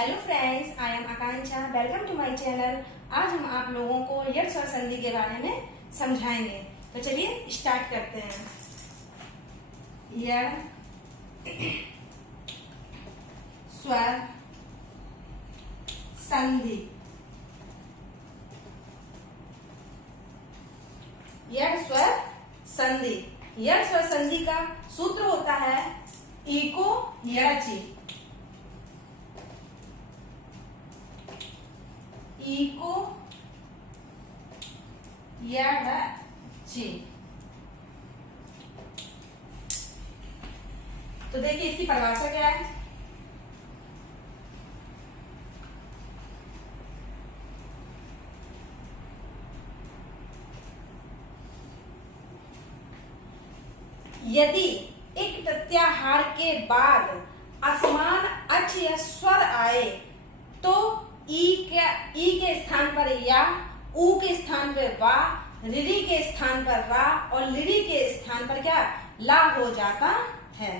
Hello friends, I am Akanksha. Welcome to my channel. आज हम आप लोगों को यड़ स्वर संधि के बारे में समझाएंगे। तो चलिए स्टार्ट करते हैं। यड़ स्वर संधि। यड़ स्वर संधि। यड़ स्वर संधि का सूत्र होता है इको यड़चि। इको यड़चि। तो देखिए इसकी परिभाषा क्या है। यदि एक प्रत्याहार के बाद असमान अच या स्वर आए तो ई के स्थान पर या ऊ के स्थान पर वा, रिरी के स्थान पर रा और लिरी के स्थान पर क्या ला हो जाता है।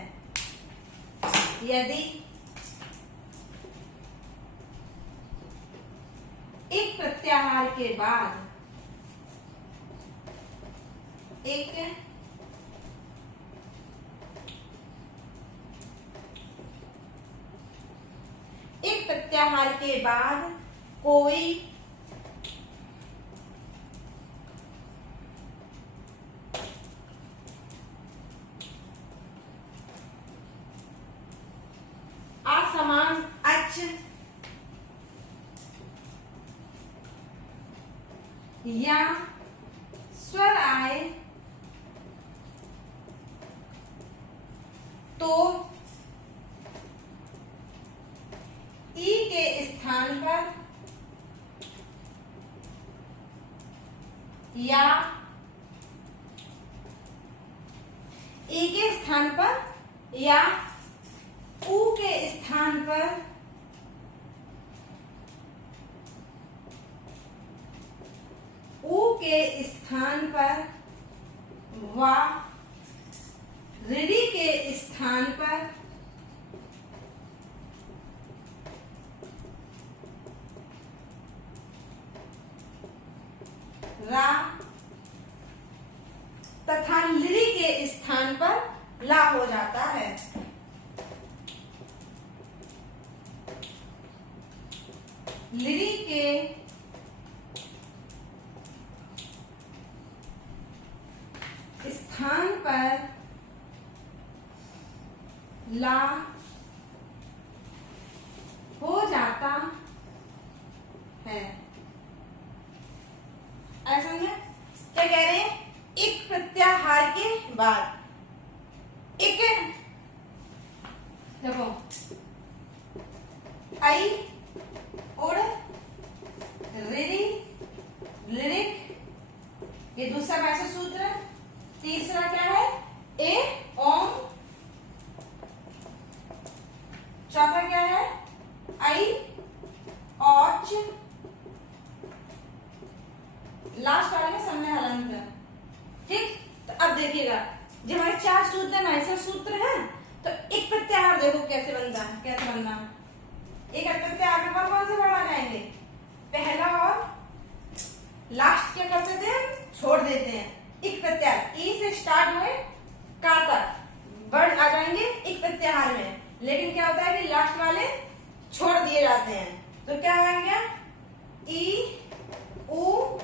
यदि एक प्रत्याहार के बाद एक प्रत्याहार के बाद कोई असमान अच या स्वर आए तो ई के स्थान पर या ई के स्थान पर या ऊ के स्थान पर ऊ के स्थान पर वा, रिरी के स्थान पर रा तथा लिरी के स्थान पर ला हो जाता है। लिरी के स्थान पर ला हो जाता है। ऐसा में क्या कह रहे हैं? एक प्रत्याहार के बाद एक देखो आई और रिरी लिरिक, ये दूसरा भाषा सूत्र। तीसरा क्या है? ए ओम। चौथा क्या है? आई औच। लास्ट वाले में समय हलंत। ठीक, तो अब देखिएगा जब हमारे चार सूत्र ऐसा सूत्र है तो एक प्रत्याहार देखो कैसे बनता है। कैसे बनना? एक प्रत्याहार में कौन से वर्ड आ जाएंगे? पहला और लास्ट क्या करते थे? छोड़ देते हैं। एक प्रत्याहार ई से स्टार्ट हुए का तक वर्ड आ जाएंगे एक प्रत्याहार में, लेकिन क्या होता है कि लास्ट वाले छोड़ दिए जाते हैं। तो क्या आ गया? ई ऊ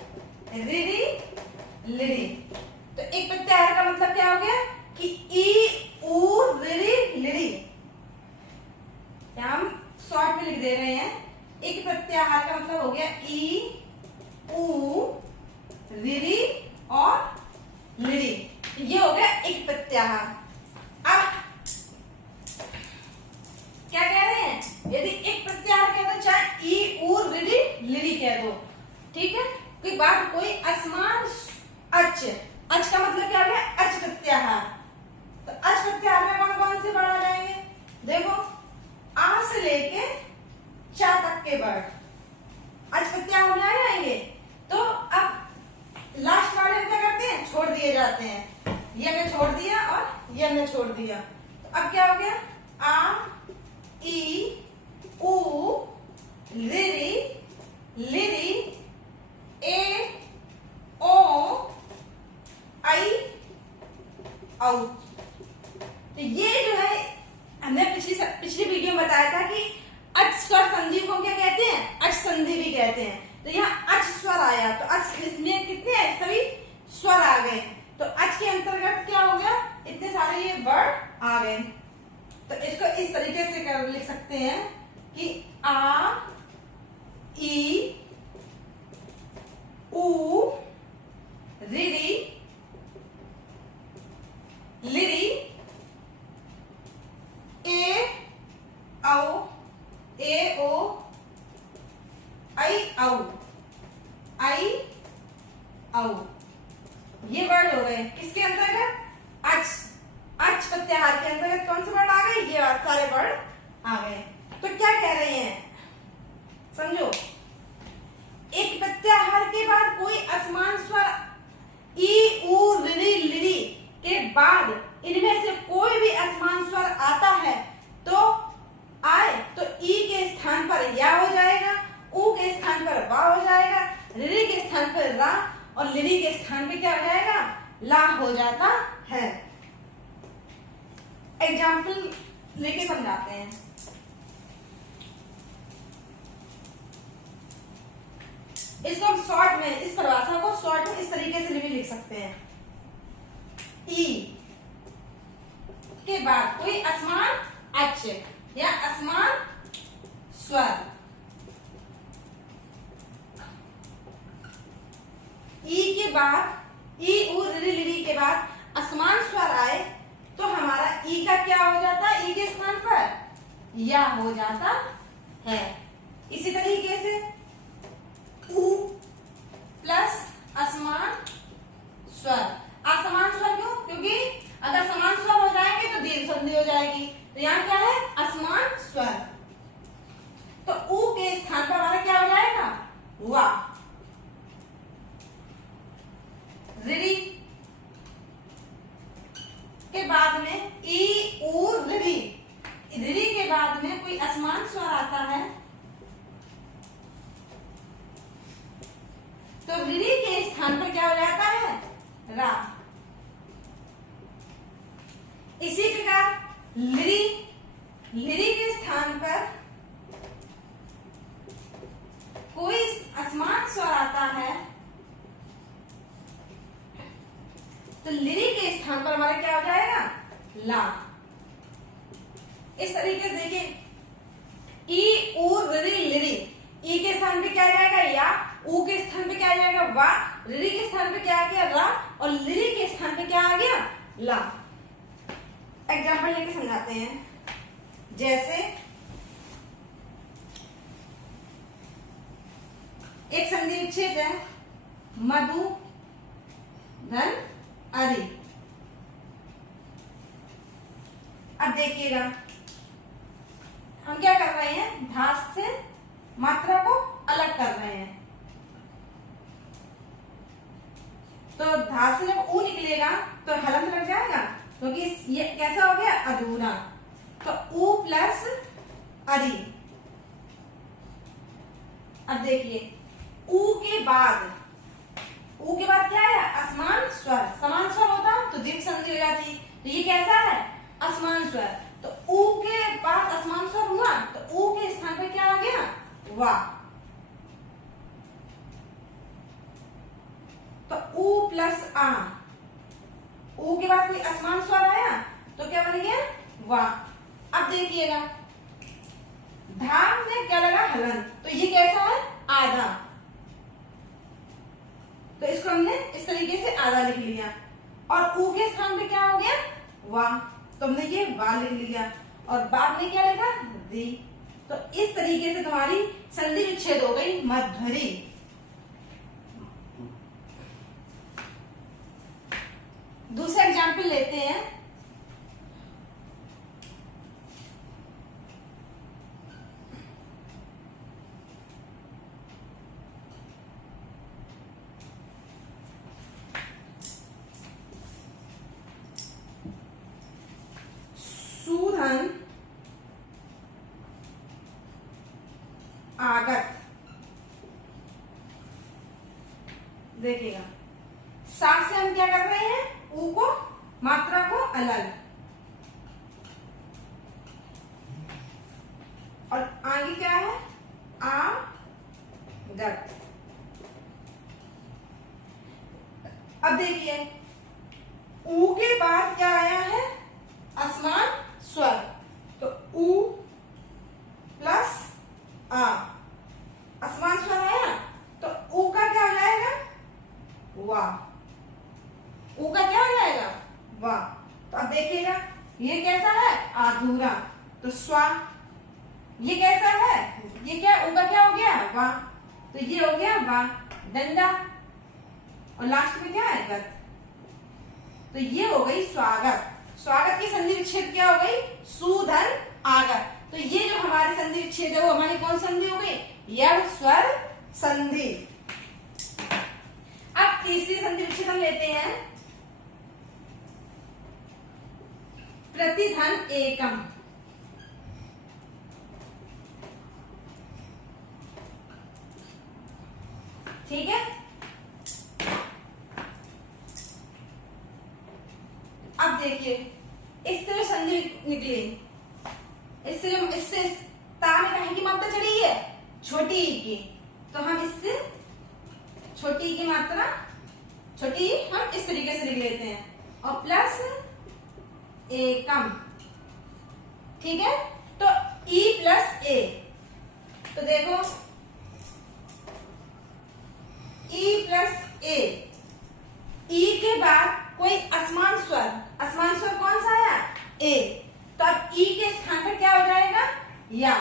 रिरी लिरी। तो एक प्रत्याहार का मतलब क्या हो गया कि ई ऊ रिरी लिरी। हम शॉर्ट में लिख दे रहे हैं। एक प्रत्याहार का मतलब हो गया ई ऊ रिरी और लिरी। ये हो गया एक प्रत्याहार। अब क्या कह रहे हैं? यदि एक प्रत्याहार कह दो, चाहे ई ऊ रिरी लिरी कह दो, ठीक है, कोई बात कोई असमान अच। अच का मतलब क्या हो गया? अच प्रत्याहार। तो अच प्रत्याहार में कौन कौन से वर्ड आ जाएंगे? देखो आ से लेके चा तक के वर्ड अच प्रत्याहार में आ जाएंगे। तो अब लास्ट वाले क्या करते हैं? छोड़ दिए जाते हैं। ये हमने छोड़ दिया और ये हमने छोड़ दिया। तो अब क्या हो गया? आ ई ऊ तो यहाँ अच स्वर आया, तो अच इसमें कितने हैं, सभी स्वर आ गए। तो अच के अंतर्गत क्या हो गया, इतने सारे ये वर्ड आ गए। तो इसको इस तरीके से कर लिख सकते हैं कि आ, ई, ऊ, ऋरी, लिरी, ए, औ, ए, ओ, आई, औ, आई, औ। ये वर्ड हो गए किसके अंतर्गत, अच, अच प्रत्याहार के अंतर्गत कौन से वर्ड आ गए, ये सारे वर्ड आ गए। तो क्या कह रहे हैं, समझो, एक प्रत्याहार के बाद कोई असमान स्वर ई, ऊ, ऋरी, लिरी के बाद इनमें से कोई भी असमान स्वर आता है तो आए तो ई के स्थान पर या हो जाएगा, ऊ के स्थान पर वा हो जाएगा, ऋरी के स्थान पर रा और लिरी के स्थान पे क्या हो जाएगा, ला हो जाता है। एग्जाम्पल लेके समझाते हैं। इसको हम शॉर्ट में, इस परिभाषा को शॉर्ट में इस तरीके से भी लिख सकते हैं, ई के बाद कोई असमान अच या असमान स्वर, ई के बाद, ई, ऊ, ऋरी, लिरी के बाद असमान स्वर आए तो हमारा ई का क्या हो जाता है, ई के स्थान पर या हो जाता है। इसी तरीके से ऊ प्लस असमान स्वर, असमान स्वर क्यों, क्योंकि अगर समान स्वर हो जाएंगे तो दीर्घ संधि हो जाएगी, तो यहाँ क्या है, असमान स्वर। तो ऊ के स्थान पर हमारा क्या हो जाएगा, वा। ऋरी के बाद में ई, ऊ, ऋरी, ऋरी के बाद में कोई असमान स्वर आता है तो ऋरी के स्थान पर क्या हो जाता है, रा। इसी प्रकार लिरी, लिरी के स्थान पर कोई असमान स्वर आता है तो लिरी के स्थान पर हमारा क्या हो जाएगा, ला। इस तरीके से देखिए, ई, ऊ, ऋरी, लिरी, ई के स्थान पे क्या आ जाएगा, या, ऊ के स्थान पे क्या आ जाएगा, वा, ऋरी के स्थान पे क्या आ गया, रा, और लिरी के स्थान पे क्या आ गया, ला। एग्जाम्पल लेके समझाते हैं। जैसे एक संधि विच्छेद है, मधु, धन, अरि। अब देखिएगा हम क्या कर रहे हैं, धास से मात्रा को अलग कर रहे हैं। तो धास से जब ऊ निकलेगा तो हलंत लग जाएगा, क्योंकि ये कैसा हो गया, अधूरा। तो ऊ प्लस अरि। अब देखिए ऊ के बाद क्या है, असमान स्वर। समान स्वर होता तो दीर्घ संधि हो जाती, तो ये कैसा है, असमान स्वर। तो ऊ के बाद असमान स्वर हुआ तो ऊ के स्थान पे क्या आ गया, वा। तो ऊ प्लस आ, ऊ के बाद कोई असमान स्वर आया तो क्या बन गया, वा। अब देखिएगा धाम में क्या लगा, हलन, तो ये कैसा है, आधा। तो इसको हमने इस तरीके से आधा लिख लिया, और ऊ के स्थान पे क्या हो गया, वा। तो हमने ये वा लिख लिया, और बाद में क्या लिखा, दी। तो इस तरीके से तुम्हारी संधि विच्छेद हो गई मध्वरी। दूसरा एग्जाम्पल लेते हैं। सूधन, आगत। देखिएगा साथ से हम क्या कर रहे हैं, ऊ को, मात्रा को अलग, और आगे क्या है, आ, गत। वाह, तो ये हो गया वाह डंडा, और लास्ट में क्या है गत, तो ये हो गई स्वागत। स्वागत की संधि विच्छेद क्या हो गई, सु धन आगत। तो ये जो हमारी संधि विच्छेद है वो हमारी कौन संधि हो गई, यह स्वर संधि। अब तीसरी संधि विच्छेद हम लेते हैं प्रतिधन एकम। ठीक है, अब देखिए इससे जो संधि निकली, इससे ता में काहे की मात्रा चढ़ी है, छोटी ई की, तो हम इससे छोटी ई की मात्रा, छोटी ई हम इस तरीके से लिख लेते हैं, और प्लस एकम। ठीक है, तो ई प्लस ए, तो देखो ई प्लस ए, ई के बाद कोई असमान स्वर कौन सा आया, ए, तो अब ई के स्थान पर क्या हो जाएगा, या,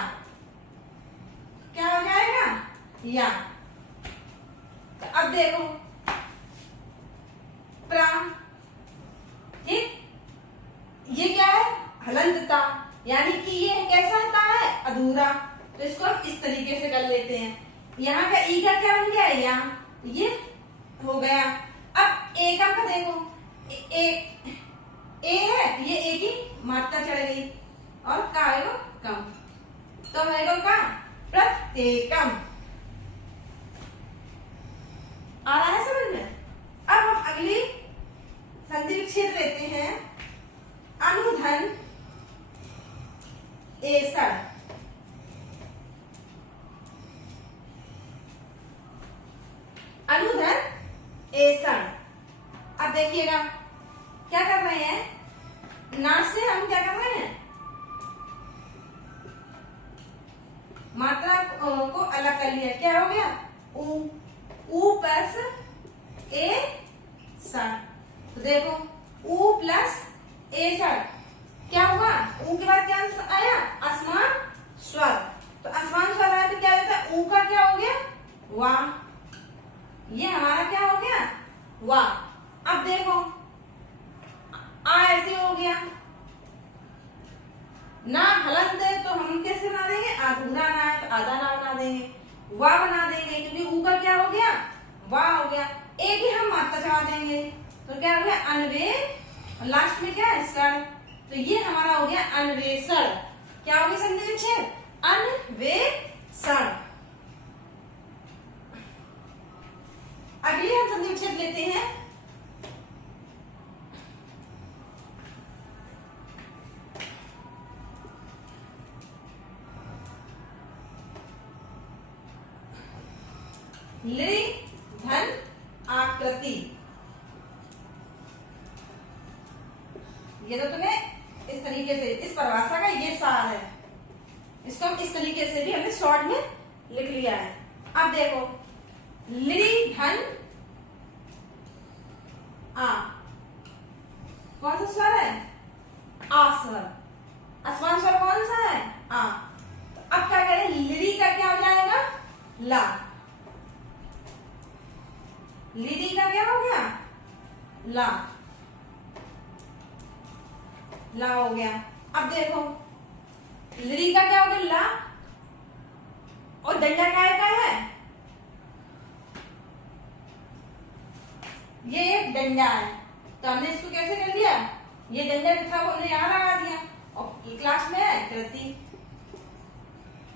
क्या हो जाएगा, या। तो अब देखो प्रा, ठीक, ये क्या है, हलंतता, यानी कि ये कैसा होता है, अधूरा, तो इसको हम इस तरीके से कर लेते हैं। यहाँ का ई का क्या बन गया, या, ये हो गया। अब एकम का देखो, ए है, ये ए की मात्रा चढ़ गई, और का आएगा कम, तो आएगा का प्रत्येकम। आ रहा है समझ में। अब हम अगली संधि विच्छेद लेते हैं अनुधन एसड़। अनुधन एसड़, अब देखिएगा क्या कर रहे हैं, ना से हम क्या कर रहे हैं, मात्रा को अलग कर लिया, क्या हो गया, उ प्लस ए सड़। तो देखो उ प्लस ए सड़ क्या होगा, उ के बाद क्या आया, असमान स्वर, तो असमान स्वर आया तो क्या होता है, उ का क्या हो गया, वाह, ये हमारा क्या हो गया, वाह। अब देखो आ ऐसे हो गया, ना हलंत है तो हम कैसे बना देंगे, अधूरा ना है तो आधा ना बना देंगे, वाह बना देंगे, क्योंकि ऊ का क्या हो गया, वाह हो गया। ए की हम मात्रा चढ़ा देंगे, तो क्या हो गया, अनवे, लास्ट में क्या है, सड़, तो ये हमारा हो गया अन्वेषण। क्या हो गया संधि विच्छेद, अन्वेषण। अगली हम संधि विच्छेद लेते हैं लि धन आकृति। ये तो तुम्हें इस तरीके से, इस परिभाषा का ये सार है, इसको हम इस तरीके से भी हमने शॉर्ट में लिख लिया है। अब देखो लि धन आ, कौन सा स्वर है, आ स्वर, असमान स्वर कौन सा है, आ। तो अब क्या करें, लिरी का क्या हो जाएगा, ला, लिरी का क्या हो गया, ला, ला हो गया। अब देखो लिरी का क्या हो गया, ला, और डंडा का है, ये एक डंडा है, तो हमने इसको कैसे कर लिया, ये डंडा था वो हमने यहाँ लगा दिया, और क्लास में है कृति,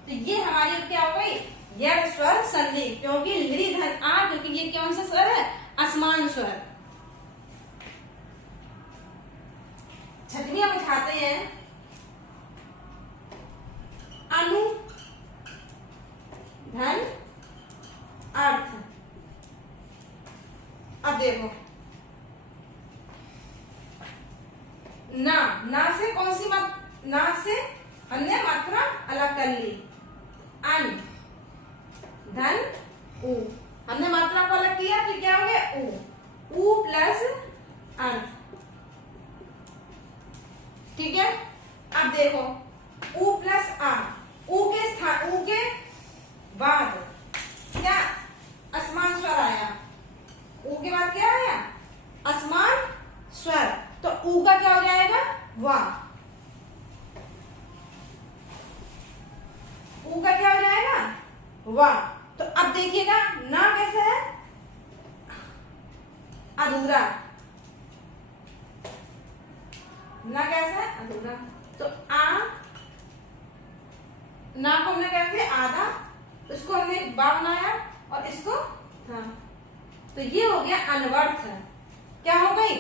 तो ये हमारी क्या हो गई, यह स्वर संधि, क्योंकि लि धन आ, क्योंकि ये कौन सा स्वर है, असमान स्वर। छठवीं हम उठाते हैं अनु धन अर्थ। अब देखो ना से कौन सी ना से हमने मात्रा अलग कर ली, अन धन उ, हमने मात्रा को अलग किया तो क्या हो गया, उ प्लस अन। ठीक है, अब देखो उ प्लस आ, उ के स्थान, उ के बाद वाह। तो अब देखिएगा ना कैसे है, अधूरा, ना कैसे है, अधूरा। तो आ, ना को हमने क्या किया, आधा, इसको हमने बा बनाया और इसको था, तो ये हो गया अनवर्थ। क्या हो गई,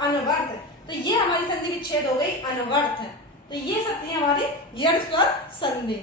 अनवर्थ। तो ये हमारी संधि विच्छेद हो गई अनवर्थ। तो ये सब थी हमारी यण स्वर संधि।